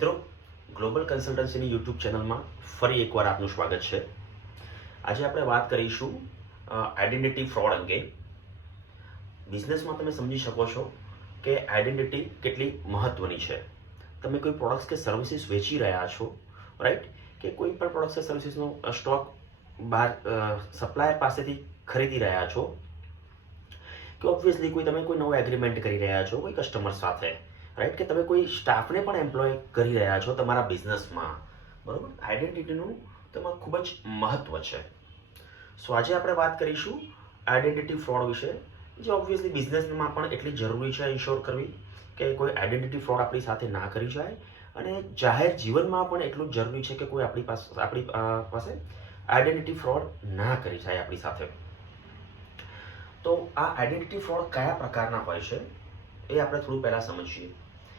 મિત્રો, global કન્સલ્ટન્સીની YouTube ચેનલમાં ફરી એકવાર આપનું સ્વાગત છે. આજે આપણે વાત કરીશું આઈડેન્ટિટી ફ્રોડ અંગે. બિઝનેસમાં તમે સમજી શકો છો કે આઈડેન્ટિટી કેટલી મહત્વની છે. તમે કોઈ પ્રોડક્ટ્સ કે સર્વિસીસ વેચી રહ્યા છો, રાઈટ, કે કોઈ પણ પ્રોડક્ટ્સ કે સર્વિસીસનો સ્ટોક બહાર સપ્લાયર પાસેથી ખરીદી રહ્યા છો, કે ઓબ્વિયસલી તમે કોઈ નવો એગ્રીમેન્ટ કરી રહ્યા છો કોઈ કસ્ટમર સાથે, રાઈટ, કે તમે કોઈ સ્ટાફને પણ એમ્પ્લોય કરી રહ્યા છો તમારા બિઝનેસમાં, બરોબર. આઈડેન્ટિટીનું તેમાં ખૂબ જ મહત્વ છે. સો આજે આપણે વાત કરીશું આઈડેન્ટિટી ફ્રોડ વિશે, જે ઓબ્વિયસલી બિઝનેસમાં પણ એટલી જરૂરી છે ઇન્શ્યોર કરવી કે કોઈ આઈડેન્ટિટી ફ્રોડ આપણી સાથે ના કરી જાય, અને જાહેર જીવનમાં પણ એટલું જ જરૂરી છે કે કોઈ આપણી પાસે આઈડેન્ટિટી ફ્રોડ ના કરી જાય આપણી સાથે. તો આ આઈડેન્ટિટી ફ્રોડ કયા પ્રકારના હોય છે એ આપણે થોડું પહેલાં સમજીએ.